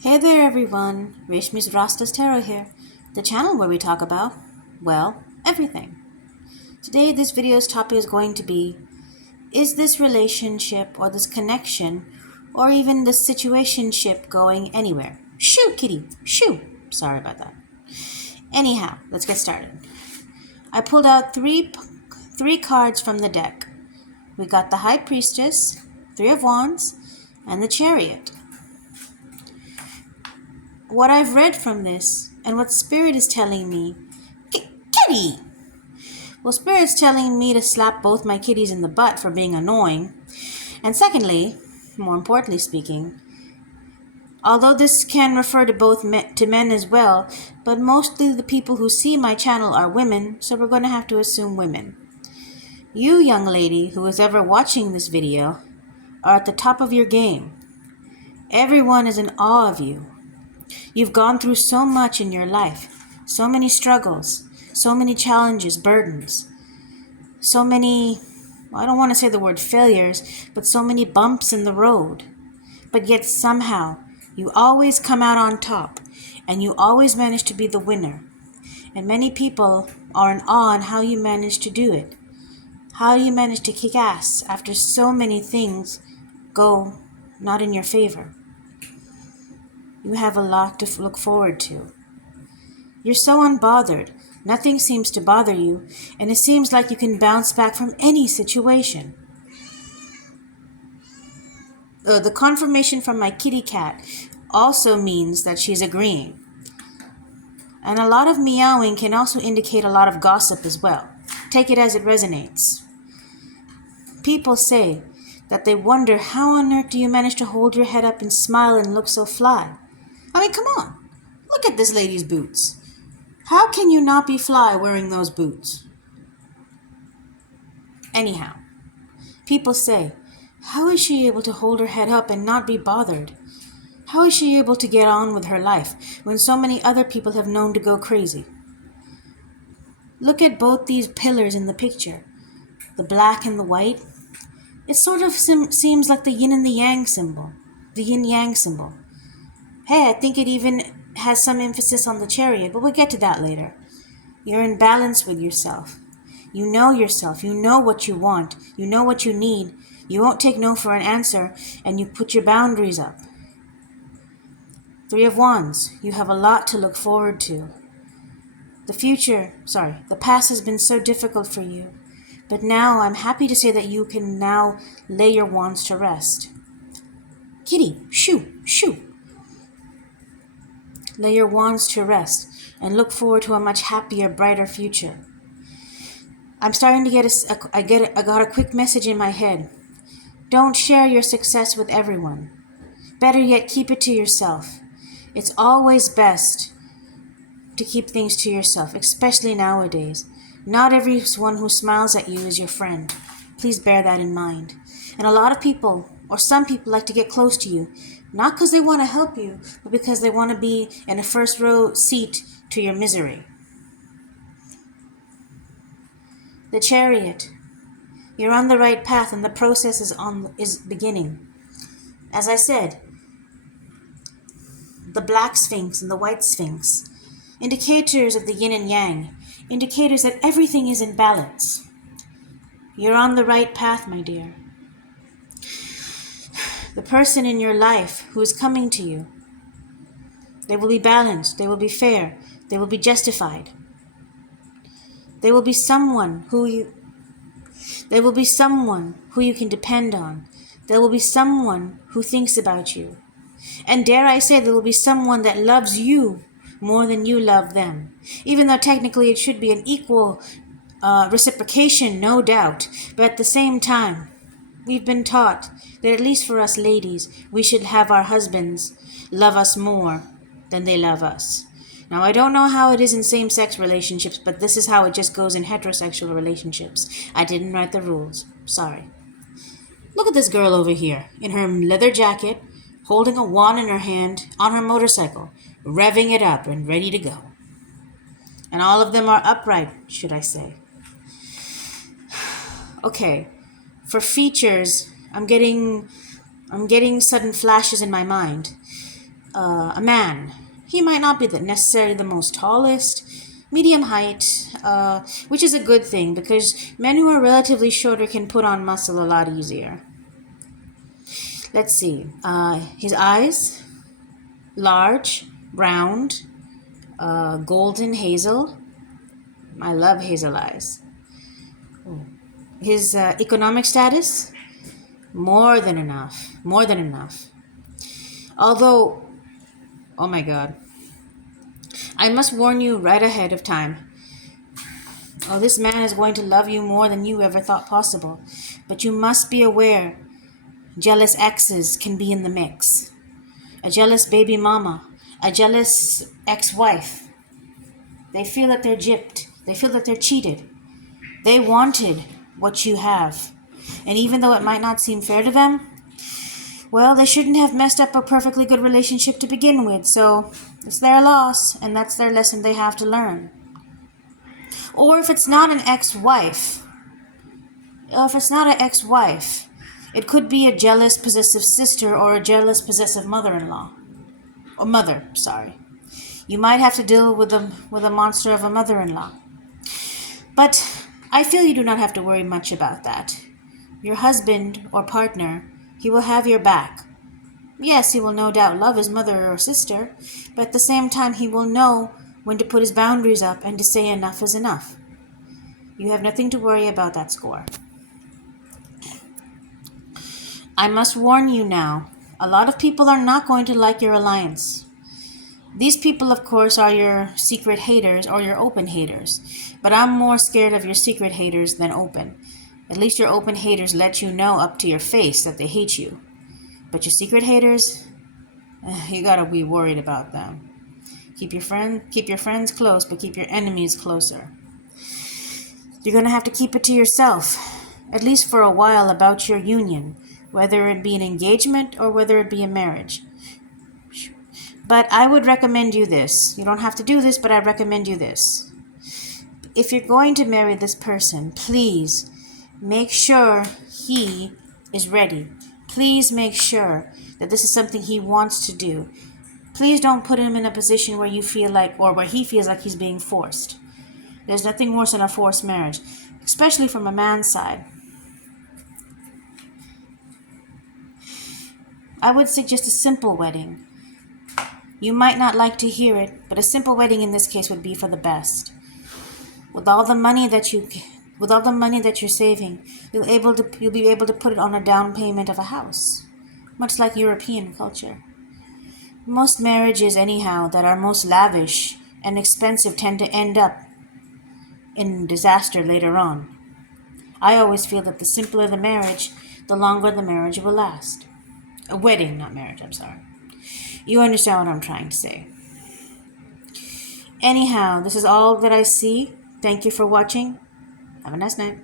Hey there everyone, Reshmi's Rastas Tarot here, the channel where we talk about, well, everything. Today this video's topic is going to be, is this relationship or this connection or even this situationship going anywhere? Shoo, kitty, shoo! Sorry about that. Anyhow, let's get started. I pulled out three cards from the deck. We got the High Priestess, Three of Wands, and the Chariot. What I've read from this and what Spirit is telling me, kitty! Well, Spirit's telling me to slap both my kitties in the butt for being annoying. And secondly, more importantly speaking, although this can refer to men as well, but mostly the people who see my channel are women, so we're going to have to assume women. You, young lady who is ever watching this video, are at the top of your game. Everyone is in awe of you. You've gone through so much in your life, so many struggles, so many challenges, burdens, so many, I don't want to say the word failures, but so many bumps in the road. But yet somehow, you always come out on top, and you always manage to be the winner. And many people are in awe on how you manage to do it. How you manage to kick ass after so many things go not in your favor. You have a lot to look forward to. You're so unbothered. Nothing seems to bother you, and it seems like you can bounce back from any situation. The confirmation from my kitty cat also means that she's agreeing. And a lot of meowing can also indicate a lot of gossip as well. Take it as it resonates. People say that they wonder how on earth do you manage to hold your head up and smile and look so fly. I mean, come on. Look at this lady's boots. How can you not be fly wearing those boots? Anyhow, people say, how is she able to hold her head up and not be bothered? How is she able to get on with her life when so many other people have known to go crazy? Look at both these pillars in the picture, the black and the white. It sort of seems like the yin and the yang symbol, the yin-yang symbol. Hey, I think it even has some emphasis on the chariot, but we'll get to that later. You're in balance with yourself. You know yourself. You know what you want. You know what you need. You won't take no for an answer, and you put your boundaries up. Three of Wands. You have a lot to look forward to. The past has been so difficult for you, but now I'm happy to say that you can now lay your wands to rest. Kitty, shoo, shoo. Lay your wands to rest and look forward to a much happier, brighter future. I'm starting to I got a quick message in my head. Don't share your success with everyone. Better yet, keep it to yourself. It's always best to keep things to yourself, especially nowadays. Not everyone who smiles at you is your friend. Please bear that in mind. And a lot of people, or some people, like to get close to you, not because they want to help you, but because they want to be in a first row seat to your misery. The Chariot. You're on the right path, and the process is beginning. As I said, the black sphinx and the white sphinx, indicators of the yin and yang, indicators that everything is in balance. You're on the right path, my dear. The person in your life who is coming to you, they will be balanced, they will be fair, they will be justified. They will be someone who you can depend on. There will be someone who thinks about you. And dare I say, there will be someone that loves you more than you love them. Even though technically it should be an equal reciprocation, no doubt. But at the same time, we've been taught that at least for us ladies, we should have our husbands love us more than they love us. Now, I don't know how it is in same-sex relationships, but this is how it just goes in heterosexual relationships. I didn't write the rules. Sorry. Look at this girl over here, in her leather jacket, holding a wand in her hand, on her motorcycle, revving it up and ready to go. And all of them are upright, should I say. Okay, for features, I'm getting sudden flashes in my mind. a man. He might not be necessarily the most tallest, medium height, which is a good thing because men who are relatively shorter can put on muscle a lot easier. Let's see. His eyes, large, round, golden hazel. I love hazel eyes. His economic status, more than enough. More than enough. Although, oh my God, I must warn you right ahead of time. Oh, this man is going to love you more than you ever thought possible. But you must be aware, jealous exes can be in the mix. A jealous baby mama, a jealous ex-wife. They feel that they're gypped. They feel that they're cheated. They wanted what you have. And even though it might not seem fair to them, well, they shouldn't have messed up a perfectly good relationship to begin with. So it's their loss, and that's their lesson they have to learn. Or if it's not an ex-wife, it could be a jealous, possessive sister or a jealous, possessive mother-in-law. Or mother, sorry. You might have to deal with a monster of a mother-in-law. But I feel you do not have to worry much about that. Your husband or partner, he will have your back. Yes, he will no doubt love his mother or sister, but at the same time he will know when to put his boundaries up and to say enough is enough. You have nothing to worry about that score. I must warn you now, a lot of people are not going to like your alliance. These people, of course, are your secret haters or your open haters, but I'm more scared of your secret haters than open. At least your open haters let you know up to your face that they hate you. But your secret haters, you gotta be worried about them. Keep your friends close, but keep your enemies closer. You're gonna have to keep it to yourself, at least for a while, about your union, whether it be an engagement or whether it be a marriage. But I would recommend you this. You don't have to do this, but I recommend you this. If you're going to marry this person, please make sure he is ready. Please make sure that this is something he wants to do. Please don't put him in a position where you feel like, or where he feels like he's being forced. There's nothing worse than a forced marriage, especially from a man's side. I would suggest a simple wedding. You might not like to hear it, but a simple wedding in this case would be for the best. With all the money that you're saving, you'll be able to put it on a down payment of a house, much like European culture. Most marriages, anyhow, that are most lavish and expensive tend to end up in disaster later on. I always feel that the simpler the marriage, the longer the marriage will last. A wedding, not marriage, I'm sorry. You understand what I'm trying to say. Anyhow, this is all that I see. Thank you for watching. Have a nice night.